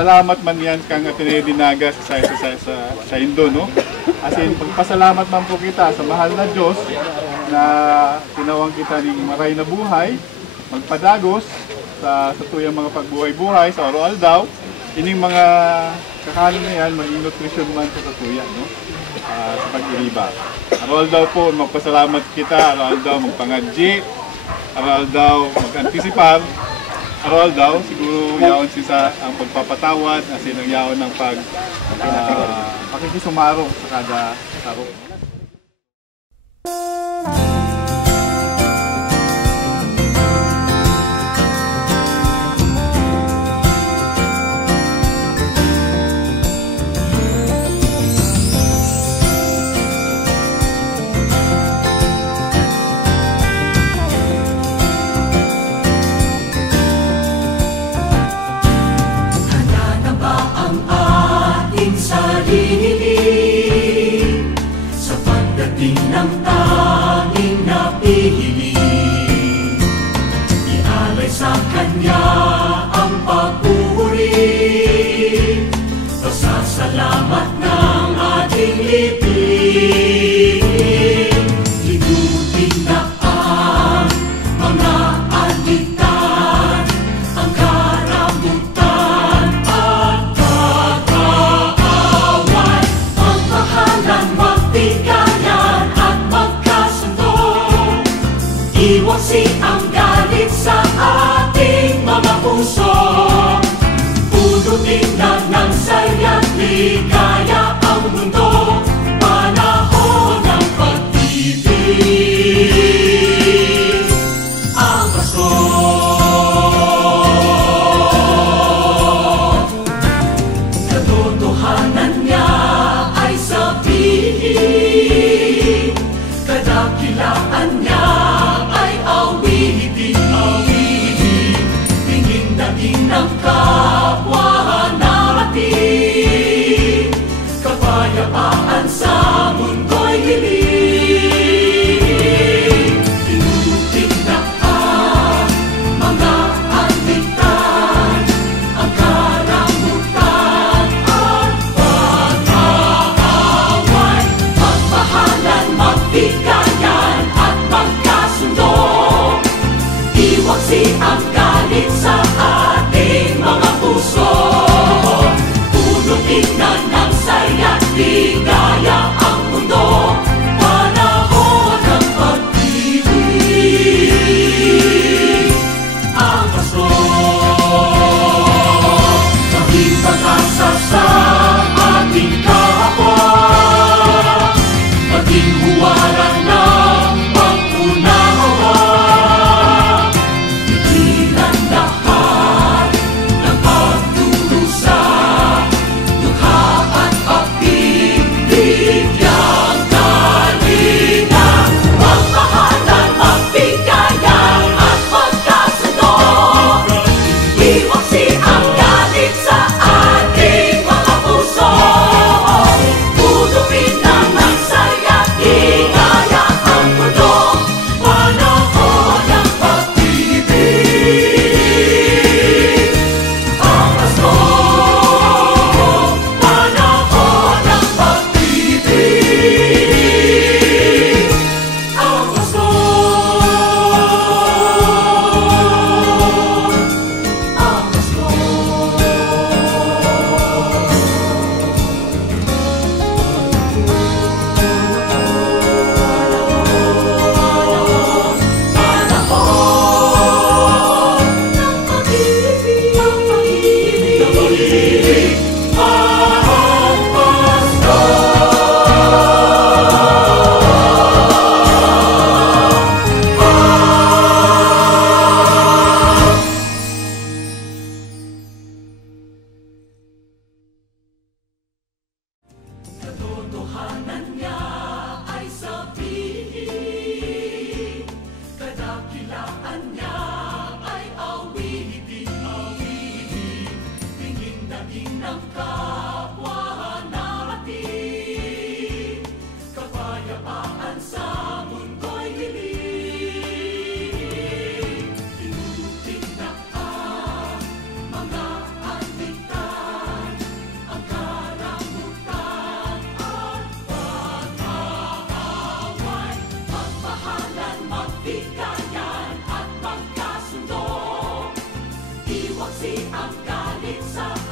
magpasalamat man yan kang Ateneo Dinaga sa Indo, no? As in, magpasalamat man po kita sa mahal na Diyos na tinawang kita ng maray na buhay, magpadagos sa tuyang mga pagbuhay-buhay sa araw-aldaw. Ining mga kakanin na yan, maging nutrition man sa katuyan, no? Sa pag-iriba. Araw-aldaw po, magpasalamat kita, araw-aldaw magpangadji, araw-aldaw mag-antisipar, araw-aldaw siguro yaon siya ang pagpapatawad, asin ang yaon ng pakikisumarong sa kada tao. Sa pagdating ng tanging napili, ialay sa Kanya ang papuri, pasasalamat ng ating libing. Libutin na ang mga alitan, ang karamutan at kagaaway, pagmahalan, magtigayan at magkasundo. Iwasi ang galit sa ating mga puso, punutin na ng saya't ligaya ang mundo, panahon ng pag-ibig. Ang Pasko, katotohanan niya ay sabihin, kadakilaan niya ay awitin, tingin daging ng kapwa natin, kapayapaan sa mundo'y hiling. Libutin na ang mga alitan, ang karamutan at pag-aaway, magmahalan, magbigayan at magkasundo. Iwagsi ang galit sa ating mga puso, punutin na ng saya't ligaya ang mundo, panahon ng pag-ibig. Ang Pasko, maging pag-asa sa ating kapwa, maging huwaran ng pag-unawa, tigilan lahat ng pagdurusa, dukha at pag-ibig, yang kanina, magmahalan, magbigayan at magkasundo. Iwagsi ang galit sa ating mga puso, punutin na ng saya't ligaya ang mundo, panahon ng pag-ibig. Ang Pasko, panahon ng pag-ibig. Ang Pasko, ang Pasko. Panahon ng pag-ibig, ang pag-ibig, ang Pasko. Katotohanan niya ay sabihin, kadakilaan niya ay awitin, tingin daging ng kapwa natin, kapayapaan sa mundo'y hiling. Libutin na ang mga alitan, susi ang galit sa